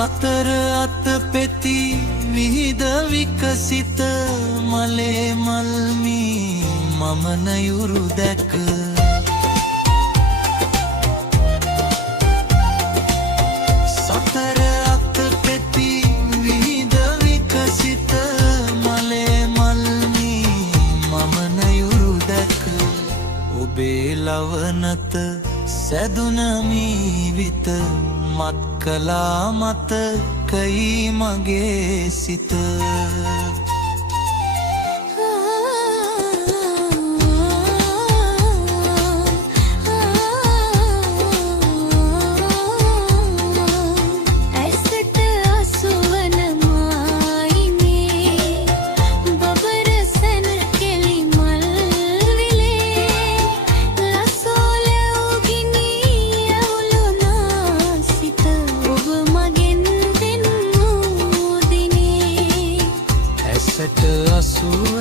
සතර අත පෙති විහිද විකසිත මලේ මල්මි මම නයුරු දැක සතර අත පෙති විහිද විකසිත මලේ මල්මි මම නයුරු දැක ඔබේ ලවනත සැදුනමී විත මත් කලා මතකයි මගේ සිත අසුවන